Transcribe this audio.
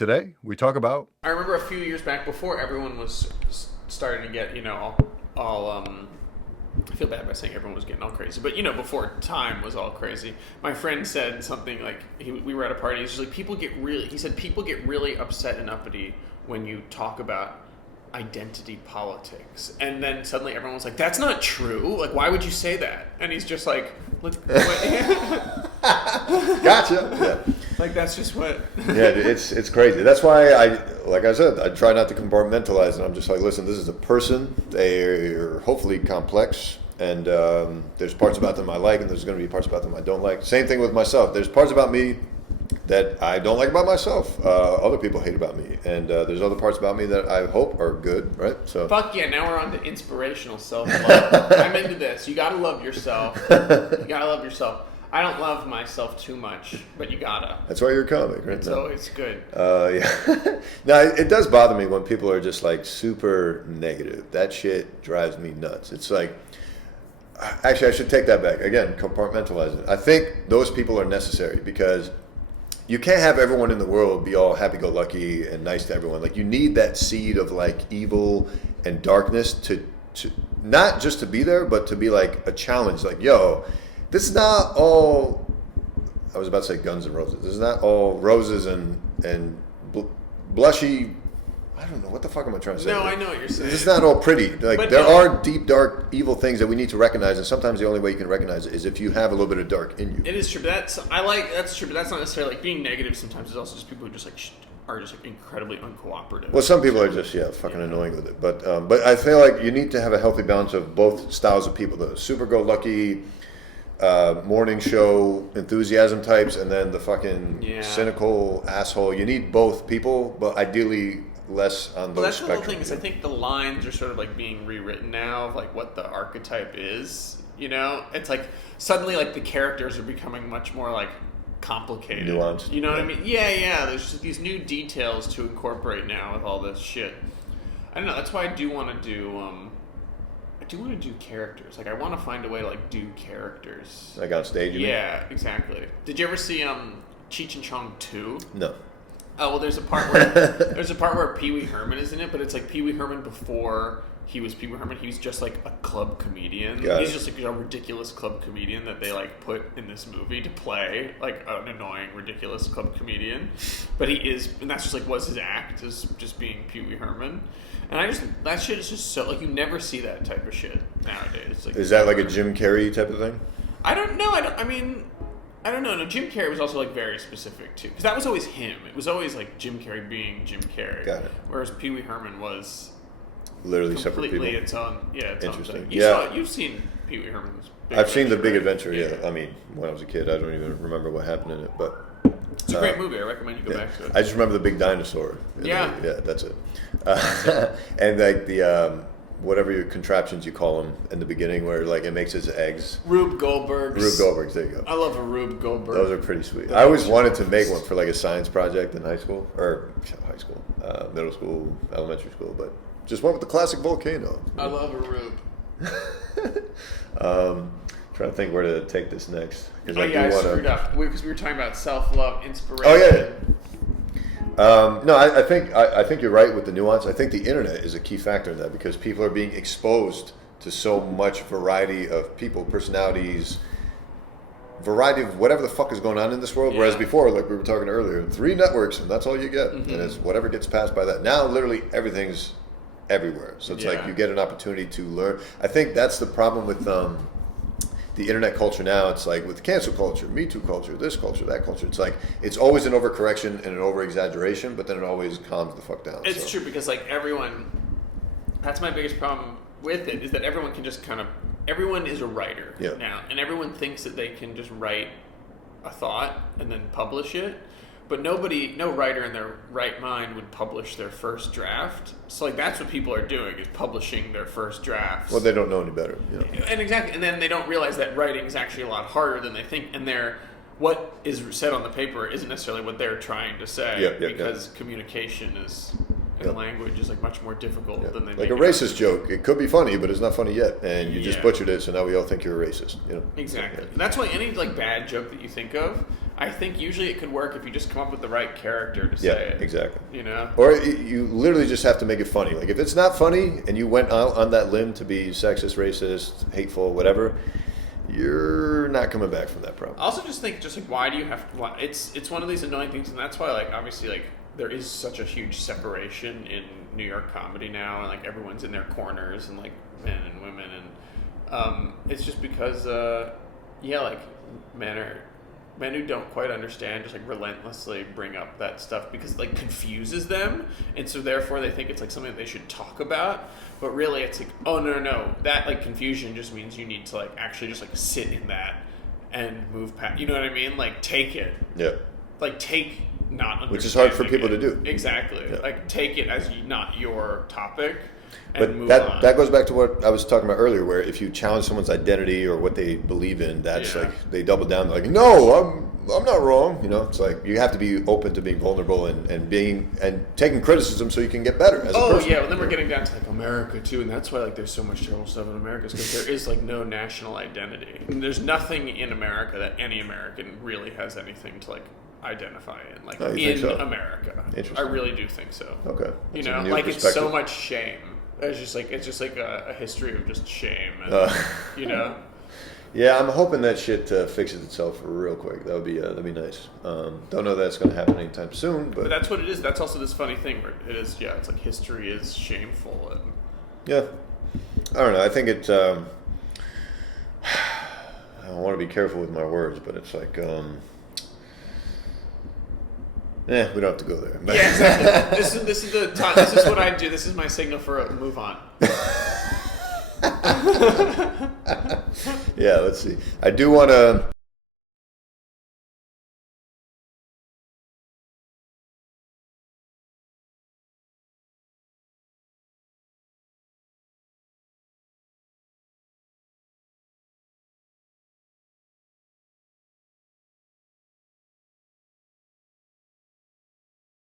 Today, we talk about... I remember a few years back before everyone was starting to get, all I feel bad by saying everyone was getting all crazy, but before time was all crazy. My friend said something like we were at a party. He's just like people get really upset and uppity when you talk about identity politics, and then suddenly everyone was like, "That's not true. Like, why would you say that?" And he's just like, "Look, Gotcha." Yeah. Like that's just what. Yeah, it's crazy. That's why like I said, I try not to compartmentalize, and I'm just like, listen, this is a person. They're hopefully complex, and there's parts about them I like, and there's going to be parts about them I don't like. Same thing with myself. There's parts about me that I don't like about myself. Other people hate about me, and there's other parts about me that I hope are good, right? So fuck yeah! Now we're on to inspirational self-love. I'm into this. You gotta love yourself. You gotta love yourself. I don't love myself too much, but you gotta. That's why you're a comic, right? It's always good. Yeah. No, it does bother me when people are just like super negative. That shit drives me nuts. It's like, actually, I should take that back. Again, compartmentalize it. I think those people are necessary because you can't have everyone in the world be all happy-go-lucky and nice to everyone. Like, you need that seed of like evil and darkness to not just to be there, but to be like a challenge. Like, yo, this is not all, I was about to say Guns N' Roses. This is not all roses and blushy, I don't know, what the fuck am I trying to say? No, I know what you're saying. It's not all pretty. Like, but there are deep, dark, evil things that we need to recognize, and sometimes the only way you can recognize it is if you have a little bit of dark in you. It is true, but that's true, but that's not necessarily, like, being negative sometimes is also just people who just, like, are just like incredibly uncooperative. Well, some people are just fucking annoying with it, but I feel like you need to have a healthy balance of both styles of people: the super go lucky, morning show enthusiasm types, and then the fucking cynical asshole. You need both people, but ideally less on those. Well, that's spectrum. the whole thing. Is I think the lines are sort of like being rewritten now of like what the archetype is. It's like suddenly like the characters are becoming much more like complicated, nuanced. You know what I mean? Yeah. There's just these new details to incorporate now with all this shit. I don't know. That's why I do want to do. I do want to do characters. Like, I want to find a way to like do characters. Like on stage. You mean? Exactly. Did you ever see Cheech and Chong 2? No. Oh well, there's a part where Pee Wee Herman is in it, but it's like Pee Wee Herman before he was Pee Wee Herman. He was just like a club comedian. He's just like a ridiculous club comedian that they like put in this movie to play like an annoying, ridiculous club comedian. But he is, and that's just like was his act, is just being Pee Wee Herman. And that shit is just so like you never see that type of shit nowadays. Like, is that like a Jim Carrey type of thing? I don't know. I don't know. No, Jim Carrey was also like very specific too, because that was always him. It was always like Jim Carrey being Jim Carrey. Got it. Whereas Pee Wee Herman was literally separate people. Its own. Yeah, its interesting. Own thing. You've seen Pee Wee Herman's. I've seen The Big Adventure. Yeah. I mean, when I was a kid, I don't even remember what happened in it, but it's a great movie. I recommend you go back to it. I just remember the big dinosaur. Yeah, that's it. And like the whatever your contraptions you call them in the beginning, where like it makes its eggs. Rube Goldbergs. There you go. I love a Rube Goldberg. Those are pretty sweet. I always wanted to make one for like a science project in middle school, elementary school, but just went with the classic volcano. I love a Rube. Trying to think where to take this next. I screwed up because we were talking about self-love, inspiration. Oh yeah. No, I think you're right with the nuance. I think the internet is a key factor in that because people are being exposed to so much variety of people, personalities, variety of whatever the fuck is going on in this world. Whereas before, like we were talking earlier, 3 networks and that's all you get, and it's whatever gets passed by that. Now, literally everything's everywhere, so it's like you get an opportunity to learn. I think that's the problem with the internet culture now. It's like with cancel culture, Me Too culture, this culture, that culture. It's like it's always an overcorrection and an over-exaggeration, but then it always calms the fuck down. It's true because like everyone, that's my biggest problem with it is that everyone can just everyone is a writer now, and everyone thinks that they can just write a thought and then publish it. But no writer in their right mind would publish their first draft. So like that's what people are doing is publishing their first drafts. Well, they don't know any better. And then they don't realize that writing is actually a lot harder than they think. And what is said on the paper isn't necessarily what they're trying to say because communication is and language is like much more difficult than they like a racist joke. It could be funny, but it's not funny yet, and you just butchered it. So now we all think you're a racist. Exactly. That's why any like bad joke that you think of, I think usually it could work if you just come up with the right character to Yeah, say it. exactly. You know? Or you literally just have to make it funny. Like if it's not funny and you went out on that limb to be sexist, racist, hateful, whatever, you're not coming back from that problem. I also just think, just like, why do you have to? It's one of these annoying things, and that's why, like, obviously, like, there is such a huge separation in New York comedy now, and like everyone's in their corners, and like men and women, and it's just because, like men who don't quite understand just like relentlessly bring up that stuff because it like confuses them, and so therefore they think it's like something that they should talk about, but really it's like, oh no, that like confusion just means you need to like actually just like sit in that and move past, you know what I mean, like take it, Yeah. like take not understanding, Which is hard for people to do. exactly, Yeah. like take it as not your topic and But move that on. that goes back to what I was talking about earlier, where if you challenge someone's identity or what they believe in, that's Yeah. like they double down. Like, no, I'm not wrong. You know, it's like you have to be open to being vulnerable and being and taking criticism so you can get better as a person. Yeah, well then we're getting down to like America too, and that's why like there's so much terrible stuff in America, because there is like no national identity. And there's nothing in America that any American really has anything to like identify in, like Oh, you in think so? America. Interesting. I really do think so. Okay. You That's a know, new like it's so perspective. much shame. It's just like a history of just shame, and, you know. Yeah, I'm hoping that shit fixes itself real quick. That'd be nice. Don't know that it's going to happen anytime soon, But that's what it is. That's also this funny thing where it is. Yeah, it's like history is shameful, and yeah. I don't know. I think it. I want to be careful with my words, but it's like. We don't have to go there. yeah, exactly. This is the time. This is what I do. This is my signal for a move on. Yeah, let's see. I do want to